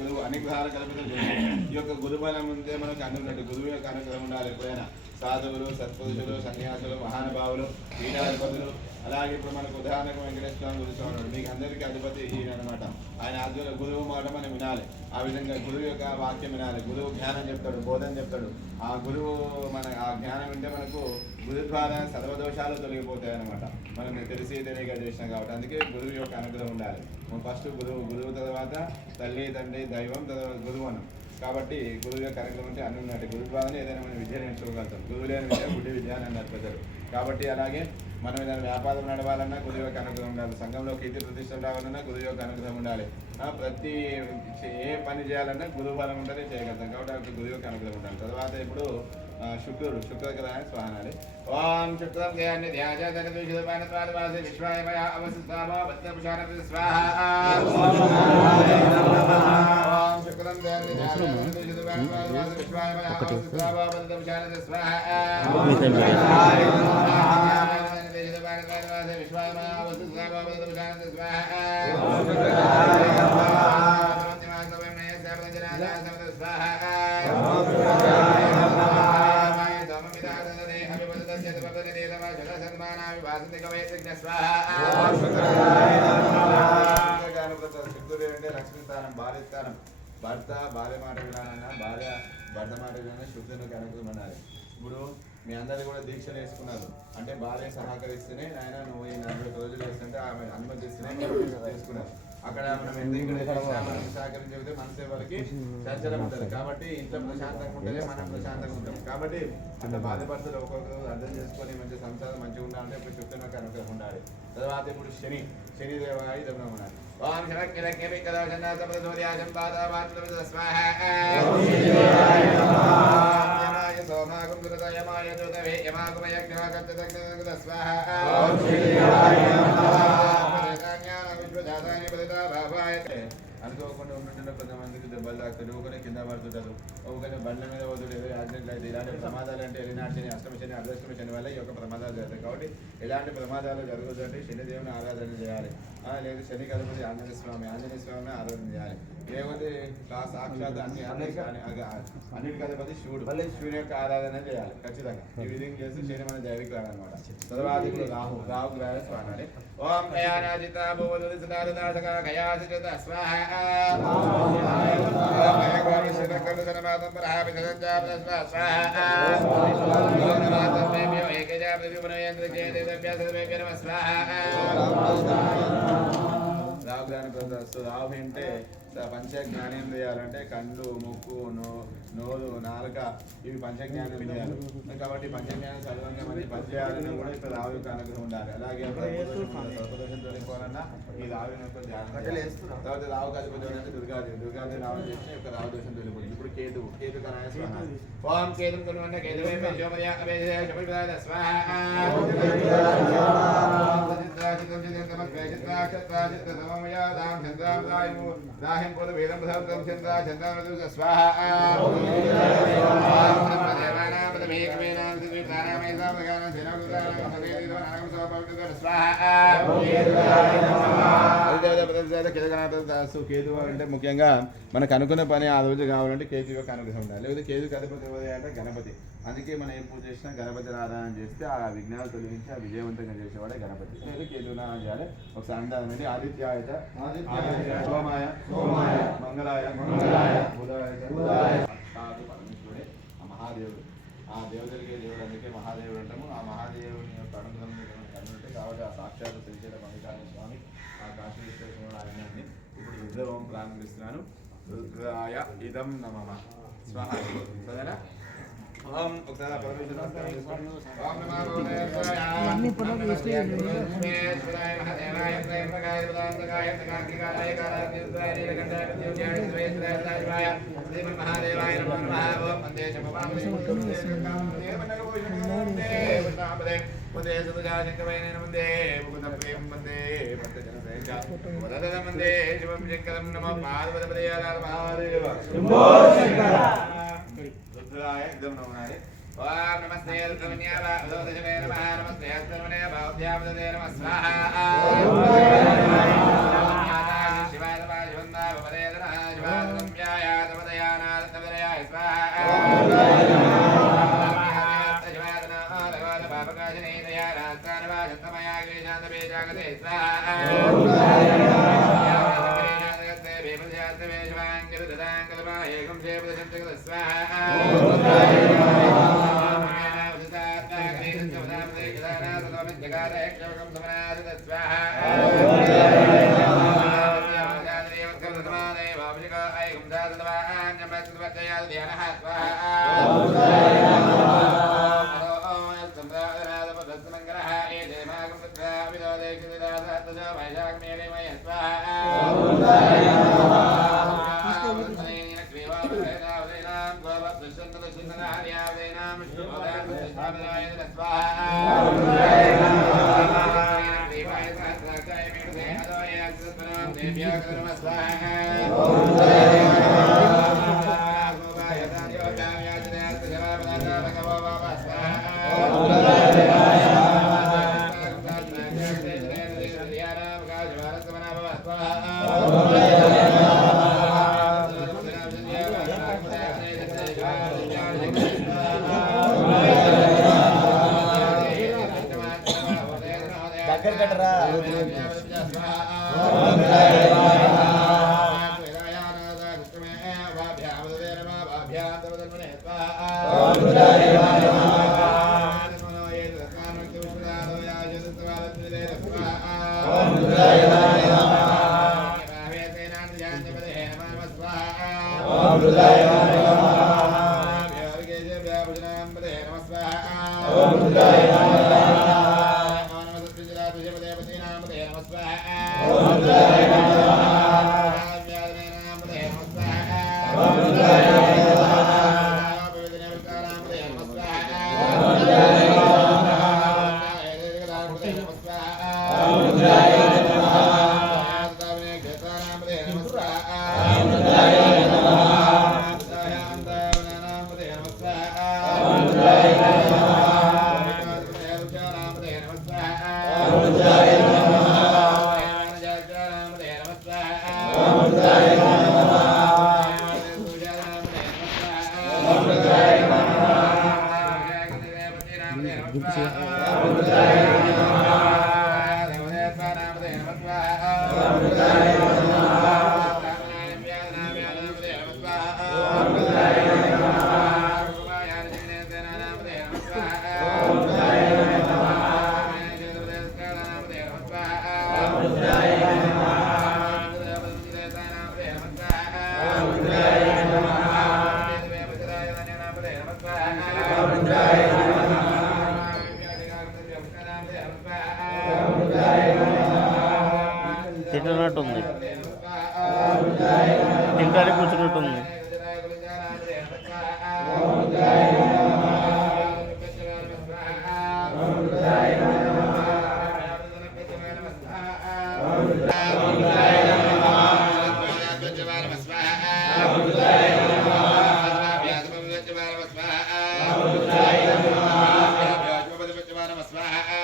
గురువు అన్ని గ్రహాల కల్పితం ఈ యొక్క గురుబలం ఉంటే మనకు అనున్నట్టు గురువు యొక్క అనుగ్రహం ఉండాలి. ఎప్పుడైనా సాధువులు, సత్పురుషులు, సన్యాసులు, మహానుభావులు, పీఠాధిపతులు, అలాగే ఇప్పుడు మనకు ఉదాహరణకు వెంకటేశ్వర స్వామి గురించి ఉన్నాడు. మీకు అందరికీ అధిపతి ఈయన అనమాట. ఆయన ఆధ్వర్యంలో గురువు మాట మనం వినాలి. ఆ విధంగా గురువు యొక్క వాక్యం వినాలి. గురువు జ్ఞానం చెప్తాడు, బోధన చెప్తాడు. ఆ గురువు మన ఆ జ్ఞానం వింటే మనకు గురు ద్వారా సర్వదోషాలు తొలగిపోతాయి అనమాట. మనం తెలిసి తెలియక చేసినాం కాబట్టి అందుకే గురువు యొక్క అనుగ్రహం ఉండాలి. ఫస్ట్ గురువు తర్వాత తల్లి, తండ్రి, దైవం, తర్వాత గురువు అనం. కాబట్టి గురువు యొక్క అనుగ్రహం అంటే అన్ని ఉన్నట్టు. గురువు ద్వారానే ఏదైనా మనం విద్య నేర్చుకోగలుగుతాం. గురువు లేని విద్య గుడ్డి విద్య అని నడిపోతారు. కాబట్టి అలాగే మనం ఏదైనా వ్యాపారం నడవాలన్నా గురువు యొక్క అనుగ్రహం ఉండాలి. సంఘంలో కీర్తి ప్రతిష్టలు రావాలన్నా గురువు యొక్క అనుగ్రహం ఉండాలి. ప్రతి ఏ పని చేయాలన్నా గురువు బలం ఉంటేనే చేయగలుగుతాం. కాబట్టి గురువు యొక్క అనుగ్రహం ఉండాలి. తర్వాత ఇప్పుడు శుక్రగ్రహాన్ని స్వాహాలి. ఓం శుక్రం ధ్యాన్ని ధ్యాజాదనదుషితమానత్వాదవాసి విశ్వాయమయ అవసిస్తామా బద్ధపుషానపి స్వాహా. ఓం శుక్రం ధ్యాన్ని ధ్యాజాదనదుషితమానత్వాదవాసి విశ్వాయమయ అవసిస్తామా బద్ధపుషానపి స్వాహా. విశ్వాయమయ అవసిస్తామా బద్ధపుషానపి స్వాహా. శుక్రుడు అంటే లక్ష్మీ స్థానం, భార్య స్థానం. భర్త భార్య మాట వినాలన్నా, భార్య భర్త మాట వినాలన్నా శుక్రునికి అనుగ్రహం ఉండాలి. ఇప్పుడు మీ అందరు కూడా దీక్షలు వేసుకున్నారు అంటే భార్య సహకరిస్తేనే ఆయన నువ్వు ఈ 40 రోజులు వేస్తుంటే ఆమె అనుమతిస్తేనే చేసుకున్నారు. అక్కడ మనం ఎందుకు సహకరించకపోతే మనసే వాళ్ళకి చంచలం ఉంటుంది. కాబట్టి ఇంట్లో ప్రశాంతంగా ఉంటేనే మనం ప్రశాంతంగా ఉంటాం. కాబట్టి అట్లా బాధపడుతుంది. ఒక్కొక్కరు అర్థం చేసుకొని మంచి సంసారం మంచిగా ఉండాలంటే ఇప్పుడు శుక్రునికి అనుగ్రహం ఉండాలి. తర్వాత ఇప్పుడు శనిదేవాయ జపం ఉండాలి. ఓం శరక్కిరక్కిరి కదోషన్నాసప్రదోర్యాజం పాదావాత్రమిద స్వాహా. యమాయ సోమాగం గురుత యమాయ దుర్దవే యమాగమయ జ్ఞాకత్తదగ్నద స్వాహా. ఓం శ్రీయాయ అనుకోకుండా ఉంటుంటే కొంతమందికి దెబ్బలు తాకుతారు, ఊకనే కింద పడుతుంటారు, ఊకనే బండ్ల మీద పోతుంటే ఏదో యాక్సిడెంట్లు అయితే ఇలాంటి ప్రమాదాలు అంటే ఎలినాటి శని, అష్టమ శని, అర్ధష్టమ శని వల్ల ఈ యొక్క ప్రమాదాలు జరుగుతాయి. కాబట్టి ఇలాంటి ప్రమాదాలు జరుగుతుంటే శనిదేవుని ఆరాధన చేయాలి. లేదు శని అధిపతి ఆంజనేయ స్వామిని ఆరాధన చేయాలి. లేకపోతే సాక్షాత్ అన్నిటికి అధిపతి శివుడు, శివుని యొక్క ఆరాధన చేయాలి ఖచ్చితంగా. ఈ విధంగా చేస్తే శని మన దైవిక అనమాట. తర్వాత ఇప్పుడు రాహు గ్రహ స్వామి. ఓం కయానాజిత రాహు అంటే పంచ జ్ఞానేంద్రియాలంటే కళ్ళు, ముక్కు, నోరు, నాలుక ఇవి పంచజ్ఞానేంద్రియాలు. కాబట్టి పంచజ్ఞానం చదవంగా మంచి పద్యాలను కూడా ఇప్పుడు రావు యొక్క అనుగ్రహం ఉండాలి. అలాగే సర్పదోషం తొలగిపోవాలన్నా ఈ రావు యొక్క ధ్యానం. తర్వాత రావు అధిపతి అంటే దుర్గాదేవి రావు చేసిన యొక్క రావు దోషం తొలగిపోతుంది. ఇప్పుడు కేతు కరాయ స్వాహ. ఓం కేతుం కుర్వంత కేతువే పంచోమయ అవేదే శపవిదాయ స్వాహా. దాహ్యం పూర్వ వేదం సహృతం చంద్ర చంద్ర స్వాహా. కేతు అంటే ముఖ్యంగా మనకు అనుకున్న పని ఆ రోజు కావాలంటే కేతు యొక్క అనుగ్రహం ఉండాలి. లేకపోతే కేతు అధిపతి అంటే గణపతి. అందుకే మనం ఏం పూజ చేసినా గణపతి ఆరాధన చేస్తే ఆ విఘ్నాలు తొలగించి ఆ విజయవంతంగా చేసేవాడే గణపతి. కేతునా చేయాలి. ఒకసారి అందాలండి. ఆదిత్యాయ సోమాయ మంగళాయ బుధాయ పరమేశ్వరుడే ఆ మహాదేవుడు. ఆ దేవతలకే దేవుడు, అందుకే మహాదేవుడు అంటాము. ఆ మహాదేవుని యొక్క అనుగ్రహం కన్నుంటే కాబట్టి ఆ సాక్షాత్ శ్రీశైల మల్లికార్జున స్వామి, ఆ కాశీ విశ్వేశ్వరుడు ఆయన్ని ఇప్పుడు రుద్రవం ప్రారంభిస్తున్నాను. రుద్రాయ ఇదం నమః స్వాహా. సరేనా? ఓం ఒకసారి ओम नमस्ते रुद्रमन्यावा उदोदशवे नमः नमस्ते हस्तमने भावध्यावदे नमः स्वाहा शिवाय नमः शिवन्दा भवदेदनः शिवाय संज्ञाय तमदयानाद तमदयाय स्वाहा शिवाय नमः भगवान् पापकाशने दयानास्तानवाजन्तमया गिरिशान्तवे जागते स्वाहा एकं देवदशं स्वाहा తింటున్నట్టుంది తింటానికి కూర్చున్నట్టుంది स्वाहा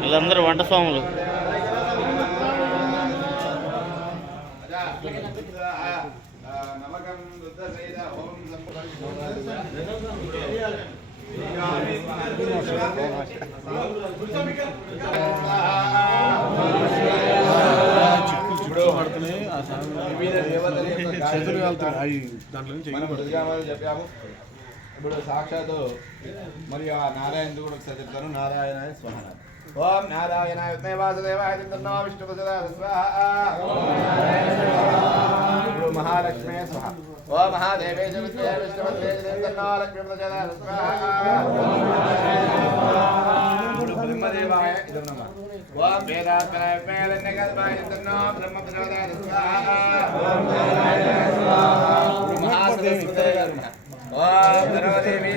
వీళ్ళందరూ వంట స్వాములు. చెప్పాము. ఇప్పుడు సాక్షాత్తు మరి ఆ నారాయణ కూడా ఒకసారి చెప్తాను. నారాయణ స్వహ ఓం నారాయణాయ విద్మహే వాసుదేవాయ తన్నో విష్ణుప్రచోదయాత్ స్వాహా ఓం మహాలక్ష్మే స్వాహా ఓం మహాదేవే చ విద్మహే విష్ణుపత్నే తన్నో లక్ష్మీ ప్రచోదయాత్ స్వాహా బ్రహ్మదేవాయ ఇదం నమః ఓం వేదాత్మనాయ విద్మహే హిరణ్యగర్భాయ తన్నో బ్రహ్మ ప్రచోదయాత్ స్వాహా ఓం నారాయణాయ స్వాహా ఓం మహాసరస్వతే నమః ఓం ధనవదేవి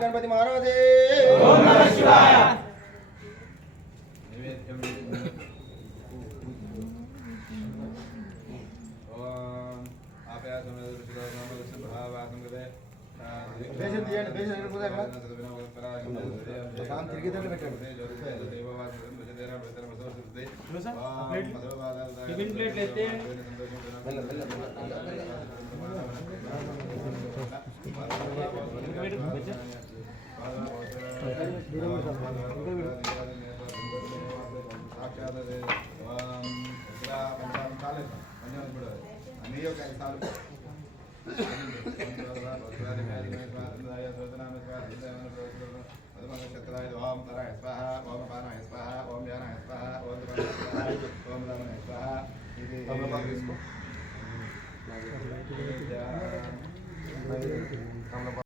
गणपति महाराज टिफिन प्लेट लेते हैं हम लोग